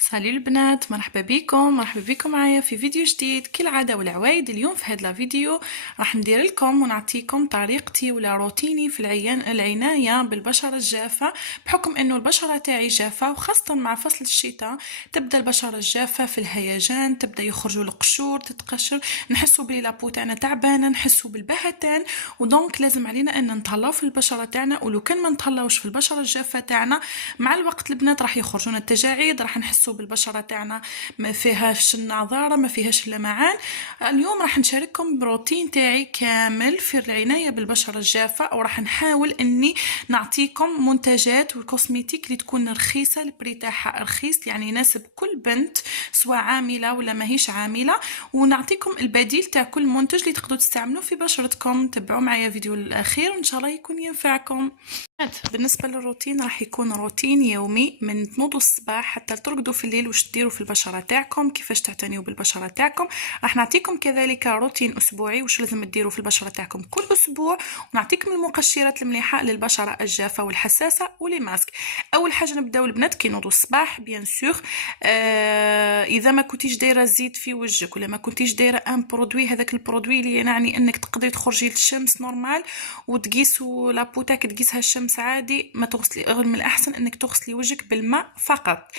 سالي البنات، مرحبا بكم معايا في فيديو جديد كالعاده والعوايد. اليوم في هذا الفيديو راح ندير لكم ونعطيكم طريقتي ولا روتيني في العنايه بالبشره الجافه، بحكم انه البشره تاعي جافه، وخاصه مع فصل الشتاء تبدا البشره الجافه في الهيجان، تبدا يخرجوا القشور، تتقشر، نحسوا بلي لابو تاعنا تعبانه، نحسوا بالبهتان، ودونك لازم علينا ان نتهلاو في البشره تاعنا. ولو كان ما نتهلاوش في البشره الجافه تاعنا مع الوقت البنات راح يخرجونا التجاعيد، راح نحسوا بالبشره تاعنا ما فيهاش النضاره، ما فيهاش اللمعان. اليوم راح نشارككم بروتين تاعي كامل في العنايه بالبشره الجافه، وراح نحاول اني نعطيكم منتجات والكوسميتيك اللي تكون رخيصه، البري تاعها رخيص، يعني يناسب كل بنت سواء عامله ولا ماهيش عامله، ونعطيكم البديل تاع كل منتج اللي تقدروا تستعملوه في بشرتكم. تبعوا معايا الفيديو الاخير وان شاء الله يكون ينفعكم. بالنسبة للروتين راح يكون روتين يومي من تنوضوا الصباح حتى ترقدوا في الليل، وش ديروا في البشرة تاعكم، كيفاش تعتنيوا بالبشرة تاعكم. راح نعطيكم كذلك روتين أسبوعي وش لازم تديروا في البشرة تاعكم كل أسبوع، ونعطيكم المقشرات المليحة للبشرة الجافة والحساسة ولي ماسك. أول حاجة نبداو البنات كي نوضوا الصباح بيان سور، إذا ما كنتيش دايرة زيت في وجهك ولا ما كنتيش دايرة ان برودوي، هذاك البرودوي اللي يعني انك تقدري تخرجي للشمس نورمال وتقيسوا لابو تاعك تقيسها الشمس عادي، ما تغسلي، من الأحسن أنك تغسلي وجهك بالماء فقط.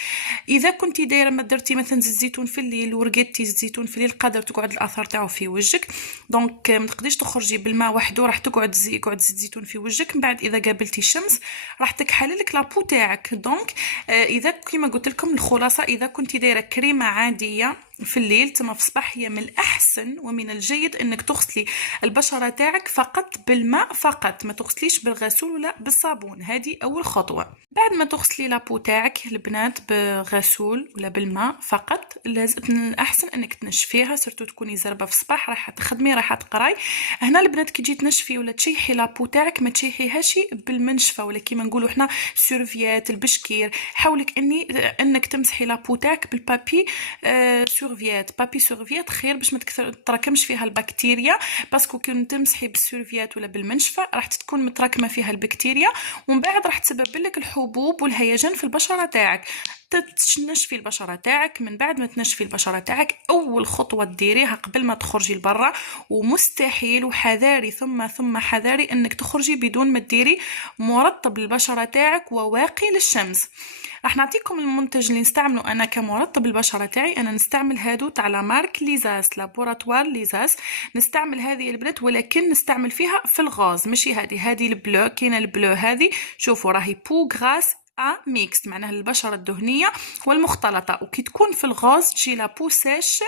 إذا كنتي دايرة ما درتي مثلا زيت الزيتون في الليل ورقدتي الزيتون في الليل، قادر تقعد الآثار تاعو في وجهك، دونك ما تقدريش تخرجي بالماء وحده، راح يقعد زيت الزيتون في وجهك. من بعد إذا قابلتي الشمس راح تكحل لك لابو تاعك. دونك إذا كما قلت لكم الخلاصة، إذا كنتي دايرة كريمة عادية في الليل تما في الصباح، هي من الأحسن ومن الجيد أنك تغسلي البشرة تاعك فقط بالماء فقط، ما تغسليش بالغسول ولا بالصابون. هذه أول خطوة. بعد ما تغسلي لابو تاعك البنات بغسول ولا بالماء فقط، لازم الأحسن أنك تنشفيها، سيرتو تكوني زربة في الصباح راح تخدمي راح تقراي. هنا البنات كي تجي تنشفي ولا تشيحي لابو تاعك ما تشيحيهاش بالمنشفة ولا كيما نقولوا حنا سيرفيات البشكير، حاولك انك تمسحي لابو تاعك بالبابي سيرفيات. بابي سيرفيات خير باش ما تتراكمش فيها البكتيريا، باسكو كي تمسحي بالسيرفيات ولا بالمنشفه راح تكون متراكمه فيها البكتيريا، ومن بعد راح تسبب لك الحبوب والهيجان في البشره تاعك. تنشفي البشره تاعك. من بعد ما تنشفي البشره تاعك اول خطوه ديريها قبل ما تخرجي لبرا، ومستحيل وحذاري ثم حذاري انك تخرجي بدون ما ديري مرطب للبشره تاعك وواقي للشمس. راح نعطيكم المنتج اللي نستعمله انا كمرطب البشره تاعي. انا نستعمل هادو تاع لا مارك ليزاس، لابوراتوار ليزاس. نستعمل هذه البنات، ولكن نستعمل فيها في الغاز، ماشي هذه البلو. كاينه البلو هذه، شوفوا راهي بو غراس ميكس، معناها البشره الدهنيه والمختلطه، وكي تكون في الغاز تجي لابو سيش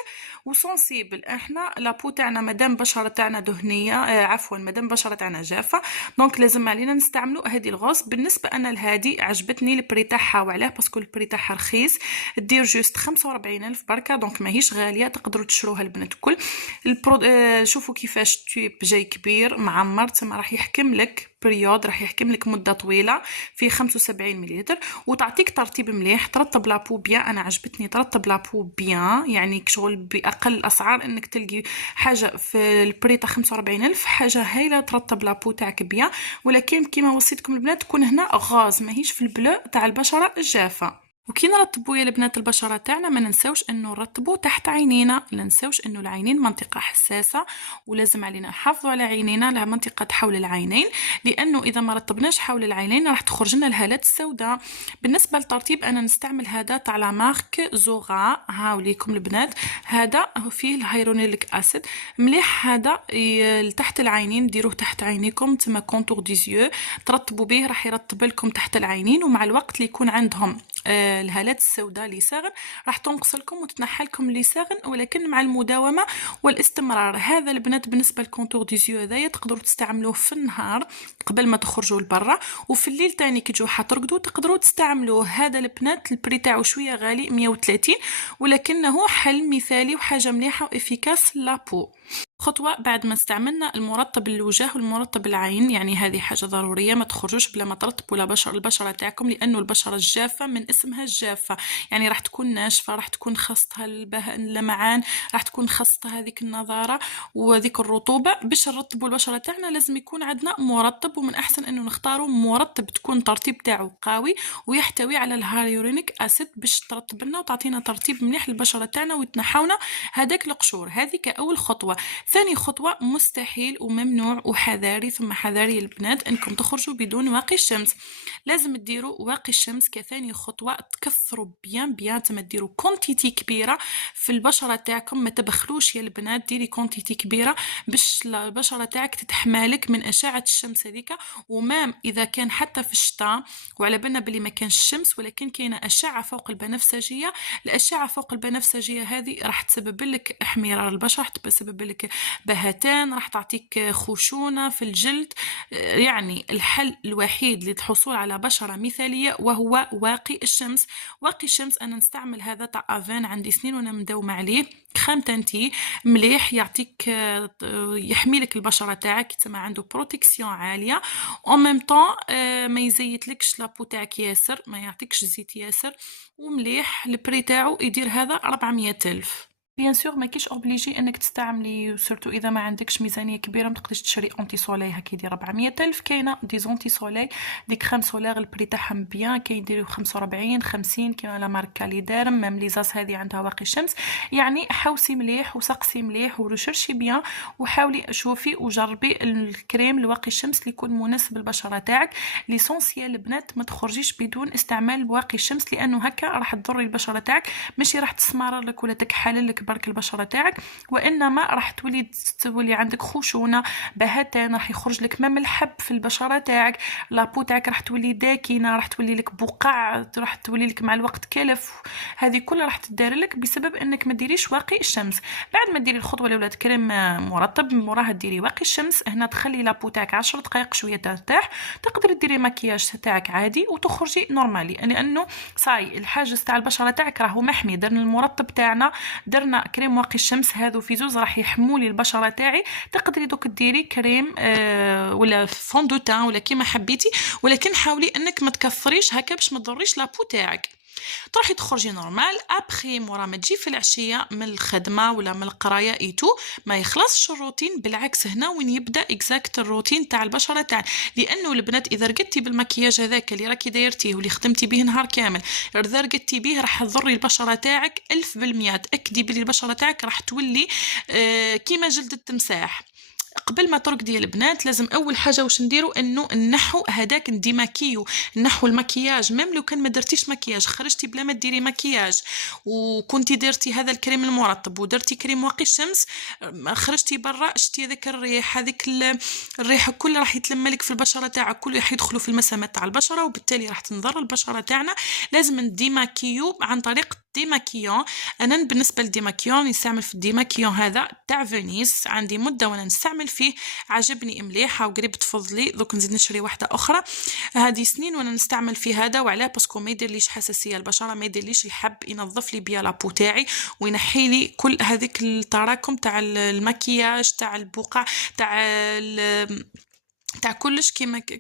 وسنسيبل. احنا لابو تاعنا مادام بشره تاعنا دهنيه، مادام بشره تاعنا جافه، دونك لازم علينا نستعملوا هذه الغاز. بالنسبه انا لهذه عجبتني البري تاعها، وعلاه باسكو البري تاعها رخيص، دير جوست 45,000 بركه، دونك ماهيش غاليه، تقدروا تشروها البنات الكل. شوفوا كيفاش تيوب جاي كبير معمر، تما راح يحكم لك بريود، راح يحكم لك مده طويله في 75 مليلتر، وتعطيك ترطيب مليح، ترطب لابو بيان. انا عجبتني ترطب لابو بيان، يعني شغل باقل الاسعار انك تلقي حاجه في البري تاع 45,000 حاجه هايله ترطب لابو تاعك بيان. ولكن كيما وصيتكم البنات تكون هنا غاز، ماهيش في البلو تاع البشره الجافه. وكي نرطبوا يا البنات البشره تاعنا ما ننساوش انه نرطبوا تحت عينينا، لا ننساوش انه العينين منطقه حساسه، ولازم علينا نحافظوا على عينينا، على منطقه حول العينين، لانه اذا ما رطبناش حول العينين راح تخرج لنا الهالات السوداء. بالنسبه للترطيب انا نستعمل هذا تاع لا مارك زوغا، هاوليكم البنات، هذا فيه الهيرونيليك اسيد مليح. هذا تحت العينين، ديروه تحت عينيكم تما كونتور ديزيو، ترطبوا به راح يرطب لكم تحت العينين، ومع الوقت اللي يكون عندهم الهالات السوداء اللي ساغن راح تنقص لكم وتنحى لكم اللي ساغن، ولكن مع المداومه والاستمرار. هذا البنات بالنسبه للكونتور ديزيو هذايا تقدروا تستعملوه في النهار قبل ما تخرجوا لبرا، وفي الليل تاني كي تجوا حترقدوا تقدروا تستعملوه. هذا البنات البري تاعو شويه غالي 130، ولكنه حل مثالي وحاجه مليحه وافيكاس لابو. خطوة بعد ما استعملنا المرطب للوجه والمرطب العين، يعني هذه حاجة ضرورية، ما تخرجوش بلا ما ترطبوا البشرة تاعكم، لأنه البشرة الجافة من اسمها الجافة يعني راح تكون ناشفة، راح تكون خاصتها اللمعان، راح تكون خاصتها هذيك النضارة وهذيك الرطوبة. باش نرطبوا البشرة تاعنا لازم يكون عندنا مرطب، ومن أحسن أنه نختاروا مرطب تكون الترطيب تاعو قوي ويحتوي على الهاليورونيك أسيد باش ترطب لنا وتعطينا ترطيب مليح للبشرة تاعنا ويتنحونا هذاك القشور. هذه كأول خطوة. ثاني خطوة، مستحيل وممنوع وحذاري ثم حذاري البنات انكم تخرجوا بدون واقي الشمس. لازم تديروا واقي الشمس كثاني خطوة، تكثروا بيان تما ديروا كونتيتي كبيرة في البشرة تاعكم، ما تبخلوش يا البنات، ديري كونتيتي كبيرة باش البشرة تاعك تتحملك من أشعة الشمس هذيك. ومام إذا كان حتى في الشتاء وعلى بالنا بلي ما كانش الشمس ولكن كاينه أشعة فوق البنفسجية، الأشعة فوق البنفسجية هذه راح تسبب لك احمرار البشرة، راح تسبب لك بهتان، راح تعطيك خشونة في الجلد. يعني الحل الوحيد للحصول على بشرة مثالية وهو واقي الشمس. واقي الشمس أنا نستعمل هذا تاع افان، عندي سنين وانا مداومة عليه، كريم تانتي مليح يعطيك يحميلك البشرة تاعك، تما عنده بروتيكسيون عالية او ميم طون ما يزيتلكش لابو تاعك ياسر، ما يعطيكش زيت ياسر، ومليح. البري تاعو يدير هذا 400,000. بيان سور ما كيش اوبليجي انك تستعملي، سورتو اذا ما عندكش ميزانيه كبيره ما تقدرش تشري اونتي سولاي هكا يدير 400,000. كاينه دي زونتي سولاي دي كريم سولار البري تاعهم بيان، كاين يديروا 45 50، كاينه لا ماركه ليدرم ميم ليزاس هذه عندها واقي الشمس. يعني حوسي مليح وسقسي مليح ورشرشي بيان وحاولي شوفي وجربي الكريم الواقي الشمس اللي يكون مناسب للبشره تاعك. ليسونسيال البنات ما تخرجيش بدون استعمال واقي الشمس، لانه هكا راح تضري البشره تاعك، ماشي راح تسمرر لك ولا تكحل لك برك البشره تاعك، وانما راح تولي عندك خشونه بهتان، راح يخرج لك مام الحب في البشره تاعك، لابو تاعك راح تولي داكنه، راح تولي لك بقع، راح تولي لك مع الوقت كلف. هذه كلها راح تدار لك بسبب انك ما ديريش واقي الشمس. بعد ما ديري الخطوه الاولى كريم مرطب، موراها ديري واقي الشمس، هنا تخلي لابو تاعك 10 دقائق شويه ترتاح، تقدري ديري مكياج تاعك عادي وتخرجي نورمالي، لانه صاي الحاجز تاع البشره تاعك راهو محمي. درنا المرطب تاعنا، درنا كريم واقي الشمس، هذو في زوز راح يحمولي البشره تاعي. تقدري دوك ديري كريم ولا فون دو تان ولا كيما حبيتي، ولكن حاولي انك ما تكثريش هكا باش ما تضريش لابو تاعك. تروحي تخرجي نورمال. ابخي مورا ما تجي في العشيه من الخدمه ولا من القرايه ايتو ما يخلصش الروتين، بالعكس هنا وين يبدا اكزاكت الروتين تاع البشره تاعنا. لانه البنات اذا رقدتي بالمكياج هذاك اللي راكي دايرتيه واللي خدمتي به نهار كامل، اذا رقدتي به راح تضري البشره تاعك 1000%. تاكدي بلي البشره تاعك راح تولي كيما جلد التمساح. قبل ما ترقدي البنات لازم اول حاجه واش نديروا انه نحو هذاك نديماكيو، نحو المكياج. ميم لو كان ما درتيش مكياج، خرجتي بلا ما ديري مكياج وكنتي درتي هذا الكريم المرطب ودرتي كريم واقي الشمس، خرجتي برا شتي هذاك الريح، هذيك الريح كلها راح يتلم لك في البشره تاعك، كله راح يدخلوا في المسامات تاع البشره وبالتالي راح تنضر البشره تاعنا. لازم نديماكيو عن طريق ديماكيون. انا بالنسبه للديماكيون نستعمل في الديماكيون هذا تاع فينيس، عندي مده وانا نستعمل فيه، عجبني مليح وقريب تفض لي، دوك نزيد نشري واحده اخرى. هذه سنين وانا نستعمل فيه هذا، وعلاه باسكو ما يديرليش حساسيه البشره، ما يديرليش الحب، ينظف لي بيا لابو تاعي وينحي لي كل هذيك التراكم تاع المكياج تاع البقع تاع كلش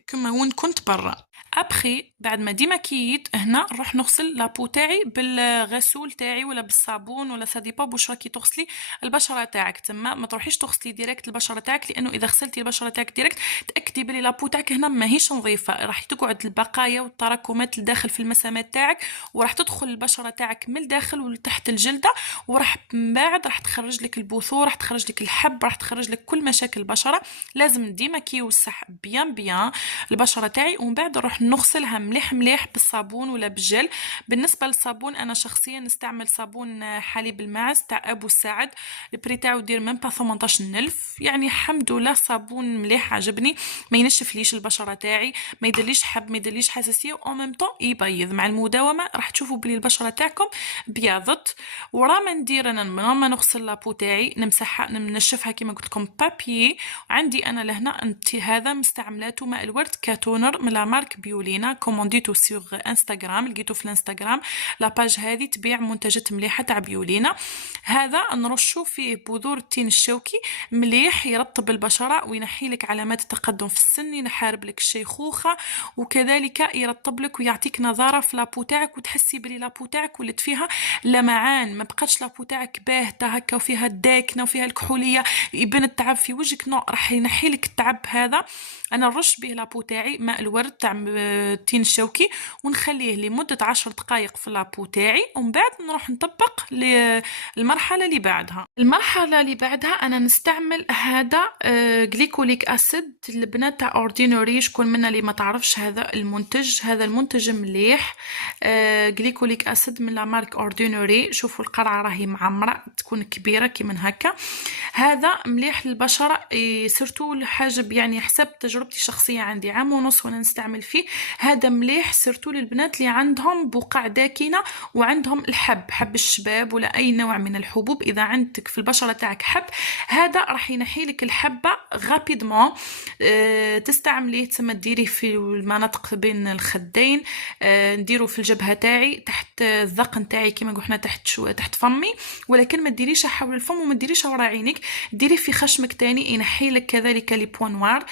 كما وين كنت برا. ابخي بعد ما ديماكيت هنا نروح نغسل لابو تاعي بالغسول تاعي ولا بالصابون ولا ساديبا واش راكي تغسلي البشره تاعك. تما ما تروحيش تغسلي ديريكت البشره تاعك، لانه اذا غسلتي البشره تاعك ديريكت تاكدي بلي لابو تاعك هنا ماهيش نظيفه، راح تقعد البقايا والتراكمات لداخل في المسامات تاعك، وراح تدخل البشره تاعك من الداخل ولتحت الجلده، وراح من بعد راح تخرج لك البثور، راح تخرج لك الحب، راح تخرج لك كل مشاكل البشره. لازم ديماكيو الصح بيان البشره تاعي، ومن بعد نروح نغسلها مليح بالصابون ولا بالجل. بالنسبه للصابون انا شخصيا نستعمل صابون حليب الماعز تاع ابو سعد، البري تاعو يدير ميم با 18,000، يعني الحمد لله صابون مليح عجبني، ما ينشفليش البشره تاعي، ما يديرليش حب، ما يديرليش حساسيه، او ميم طون يبيض. مع المداومه راح تشوفوا بلي البشره تاعكم بياضت. ورا ما ندير انا ما نغسل لابو تاعي نمسحها ننشفها كما قلت لكم بابي. عندي انا لهنا هذا مستعملاته ماء الورد كتونر من لا مارك بيولينا، كوموندي ريسامون ديتو سيغ انستغرام، لقيتو في الانستغرام لاباج هذه تبيع منتجات مليحه تاع بيولينا. هذا نرشو فيه بذور التين الشوكي، مليح يرطب البشره وينحي لك علامات التقدم في السن، يحارب لك الشيخوخه، وكذلك يرطب لك ويعطيك نضاره في لابو تاعك، وتحسي بلي لابو تاعك ولات فيها لمعان، ما بقاتش لابو تاعك باهته هكا وفيها الداكنه وفيها الكحوليه يبان التعب في وجهك. نو، راح ينحي لك التعب هذا. انا نرش به لابو تاعي ماء الورد تاع التين الشوكي، ونخليه لمده 10 دقائق في لابو تاعي، ومن بعد نروح نطبق للمرحله اللي بعدها. المرحله اللي بعدها انا نستعمل هذا جليكوليك اسيد البنات تاع اوردينري. شكون منا اللي ما تعرفش هذا المنتج؟ هذا المنتج مليح، جليكوليك اسيد من لا مارك اوردينري. شوفوا القرعه راهي معمره، تكون كبيره كيما هكا. هذا مليح للبشره سيرتو الحاجب، يعني حسب تجربتي الشخصيه عندي عام ونص وانا نستعمل فيه. هذا مليح سيرتو للبنات اللي عندهم بقع داكنه وعندهم الحب، حب الشباب ولا اي نوع من الحبوب. اذا عندك في البشره تاعك حب، هذا راح ينحي لك الحبه غابيدمون. تستعمليه تسمى ديريه في المناطق بين الخدين، نديرو في الجبهه تاعي تحت الذقن تاعي كما قلنا تحت فمي، ولكن ما ديريش حول الفم وما ديريش ورا عينيك، ديري في خشمك تاني ينحي لك كذلك لي بوان نوار.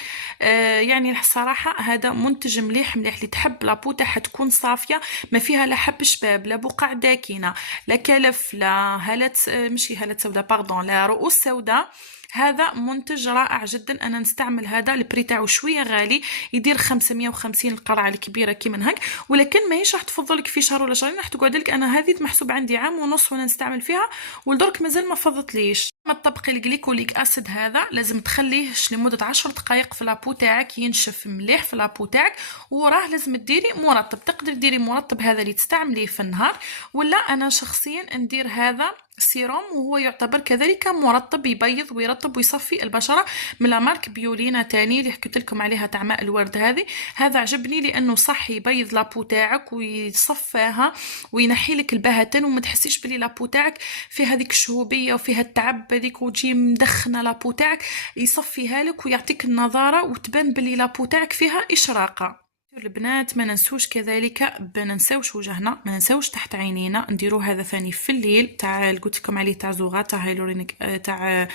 يعني الصراحه هذا منتج مليح مليح اللي تحب لابو تاعها تكون صافيه، ما فيها لا حب شباب لا بقع داكنه لا كلف لا هالات، ماشي هالات سوداء باردون، لا رؤوس سوداء. هذا منتج رائع جدا، انا نستعمل هذا. البري تاعو شويه غالي، يدير 550 القرعه الكبيره كيما هك، ولكن ماهيش راح تفضلك في شهر ولا شهرين، راح تقعد لك. انا هذه محسوب عندي عام ونص وانا نستعمل فيها، ولدرك مازال ما فضتليش. ما تطبقي الجليكوليك اسيد هذا لازم تخليه لمده 10 دقائق في لابو تاعك، ينشف مليح في لابو تاعك، وراه لازم تديري مرطب. تقدر ديري مرطب هذا اللي تستعمليه في النهار، ولا انا شخصيا ندير هذا سيروم وهو يعتبر كذلك مرطب، يبيض ويرطب ويصفي البشره من لا مارك بيولينا تاني اللي حكيت لكم عليها تاع ماء الورد. هذه هذا عجبني لانه صح يبيض لابو تاعك ويصفاها وينحي لك البهتان، وما تحسيش بلي لابو تاعك في هذيك الشهوبيه وفيها التعب هذيك وتجي مدخنه. لابو تاعك يصفيها لك ويعطيك النضاره وتبان بلي لابو تاعك فيها اشراقه. البنات ما ننسوش كذلك، ما ننساوش وجهنا، ما ننساوش تحت عينينا نديرو هذا ثاني في الليل تاع قلت لكم عليه تاع زوغا تاع هايلورينيك تاع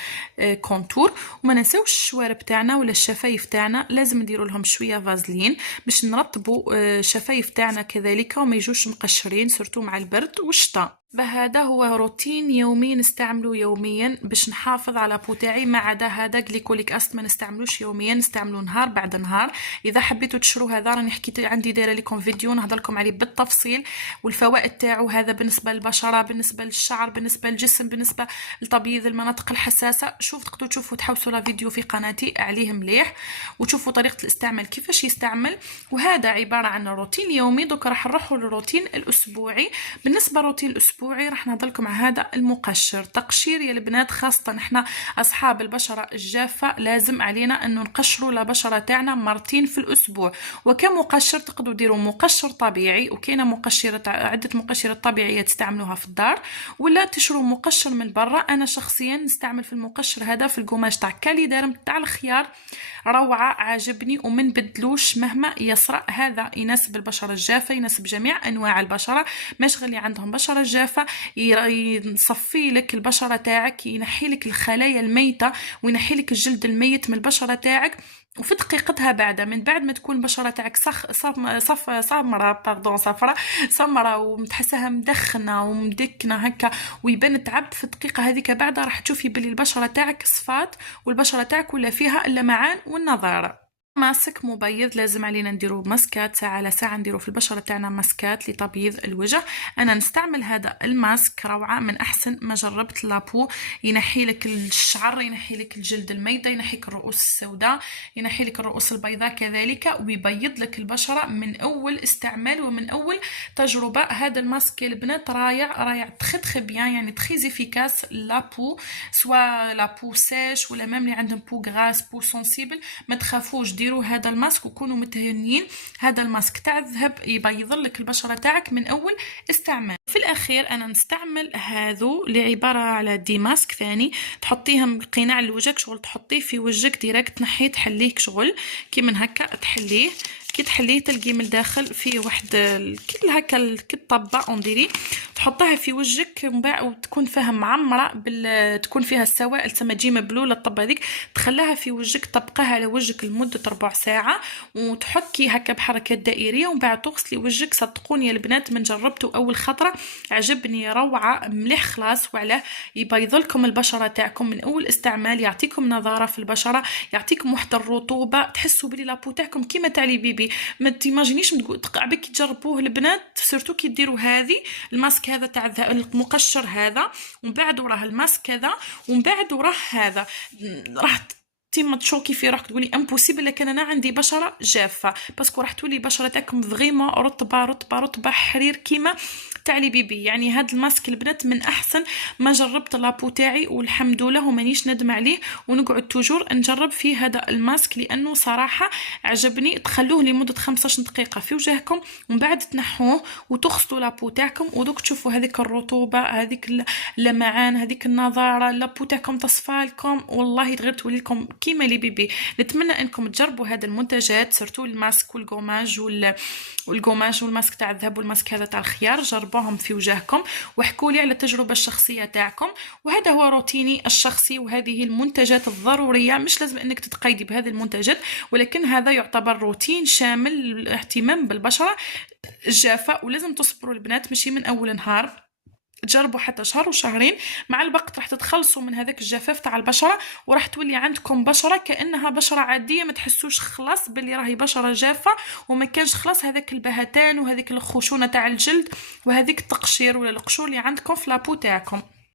كونتور. وما ننساوش الشوارب تاعنا ولا الشفايف تاعنا، لازم نديروا لهم شويه فازلين باش نرطبوا الشفايف تاعنا كذلك وما يجوش مقشرين سورتو مع البرد والشتاء. فهذا هو روتين يومي نستعمله يوميا باش نحافظ على بو تاعي. ما عدا هذا جليكوليك اسيد ما نستعملوش يوميا، نستعملو نهار بعد نهار. اذا حبيتوا تشرو هذا راني حكيت عندي دايره لكم فيديو نهضر لكم عليه بالتفصيل والفوائد تاعو. هذا بالنسبه للبشره، بالنسبه للشعر، بالنسبه للجسم، بالنسبه لتبييض المناطق الحساسه. شوف تقدروا تشوفوا تحوسوا لا فيديو في قناتي عليه مليح، وتشوفوا طريقه الاستعمال كيفاش يستعمل. وهذا عباره عن روتين يومي. دوك راح نروحوا للروتين الاسبوعي. بالنسبه للروتين الاسبوعي راح نهضر لكم على هذا المقشر. تقشير يا البنات، خاصه احنا اصحاب البشره الجافه لازم علينا انه نقشروا البشره تاعنا مرتين في الاسبوع. وكمقشر تقدروا ديروا مقشر طبيعي، وكاينه مقشرات عده مقشرات طبيعيه تستعملوها في الدار، ولا تشروا مقشر من برا. انا شخصيا نستعمل في المقشر هذا في القماش تاع كاليدرم تاع الخيار، روعه عاجبني ومن بدلوش مهما يصرأ. هذا يناسب البشره الجافه، يناسب جميع انواع البشره، مش غير اللي عندهم بشره جافه. يصفي لك البشره تاعك، ينحي لك الخلايا الميته وينحي لك الجلد الميت من البشره تاعك. وفي دقيقتها من بعد ما تكون البشره تاعك صفراء ومتحسها مدخنه ومدكنه هكا ويبان تعب، في الدقيقه هذيك بعدها راح تشوفي بلي البشره تاعك صفات والبشره تاعك ولا فيها اللمعان والنضاره. ماسك مبيض، لازم علينا نديرو ماسكات ساعه على ساعه، نديرو في البشره تاعنا ماسكات لتبييض الوجه. انا نستعمل هذا الماسك روعه، من احسن ما جربت لابو. ينحي لك الشعر، ينحي لك الجلد الميته، ينحي لك الرؤوس السوداء، ينحي لك الرؤوس البيضاء كذلك، ويبيض لك البشره من اول استعمال ومن اول تجربه. هذا الماسك يا البنات رايع تخي بيان، يعني تخي زيفيكاس لابو، سوا لابو سيش ولا ميم اللي عندهم بو غراس بو سونسيبل. ما تخافوش، ديروا هذا الماسك وكونوا متهنين. هذا الماسك تاع الذهب يبيض لك البشره تاعك من اول استعمال. في الاخير انا نستعمل هذو اللي عباره على دي ماسك ثاني، تحطيهم قناع لوجهك شغل، تحطيه في وجهك ديريكت، تنحيه تحليه شغل كي من هكا، تحليه كي تحليه تلقيه من الداخل في واحد كي هكا كي طبه انديري، تحطها في وجهك ومن بعد تكون فيها معمره تكون فيها السوائل تسمى تجي مبلوله الطبه هذيك، تخليها في وجهك، تبقاها على وجهك لمده ربع ساعه، وتحكي هكا بحركات دائريه، ومن بعد تغسلي وجهك. صدقوني يا البنات من جربته اول خطره عجبني روعه مليح خلاص، وعلاه يبيض لكم البشره تاعكم من اول استعمال، يعطيكم نضاره في البشره، يعطيكم واحد الرطوبه، تحسوا بلي لابو تاعكم كيما تاع لي بيبي. ما تيماجينيش تقعبك كي تجربوه البنات، سورتو كي ديروا هذه الماسك هذا تاع المقشر هذا، ومن بعد وراه الماسك هذا، ومن بعد وراه هذا، راح تيما تشوكي في روحك تقولي امبوسيبل، لكن انا عندي بشره جافه، باسكو راح تولي بشره تاعكم فريمون رطبه رطبه رطبه حرير كيما تاع لي بيبي. يعني هاد الماسك البنات من احسن ما جربت لابو تاعي، والحمد لله ومانيش ندم عليه، ونقعد توجور نجرب فيه هذا الماسك لانه صراحه عجبني. تخلوه لمده 15 دقيقه في وجهكم، ومن بعد تنحوه وتغسلوا لابو تاعكم، ودوك تشوفوا هذيك الرطوبه، هذيك اللمعان، هذيك النضاره، لابو تاعكم تصفى لكم، والله غير تولي لكم كيما لي بيبي. نتمنى انكم تجربوا هذه المنتجات، سورتو الماسك والغوماج والغوماج والماسك تاع الذهب والماسك هذا تاع الخيار، جربوهم في وجهكم واحكوا لي على التجربه الشخصيه تاعكم. وهذا هو روتيني الشخصي، وهذه المنتجات الضروريه، مش لازم انك تتقيدي بهذه المنتجات، ولكن هذا يعتبر روتين شامل للاهتمام بالبشره الجافه، ولازم تصبروا البنات ماشي من اول نهار، تجربوا حتى شهر وشهرين، مع الوقت راح تتخلصوا من هذاك الجفاف تاع البشره، وراح تولي عندكم بشره كانها بشره عاديه، ما تحسوش خلاص باللي راهي بشره جافه، وما كانش خلاص هذاك البهتان وهذيك الخشونه تاع الجلد وهذيك التقشير ولا القشور اللي عندكم في لابو تاعكم.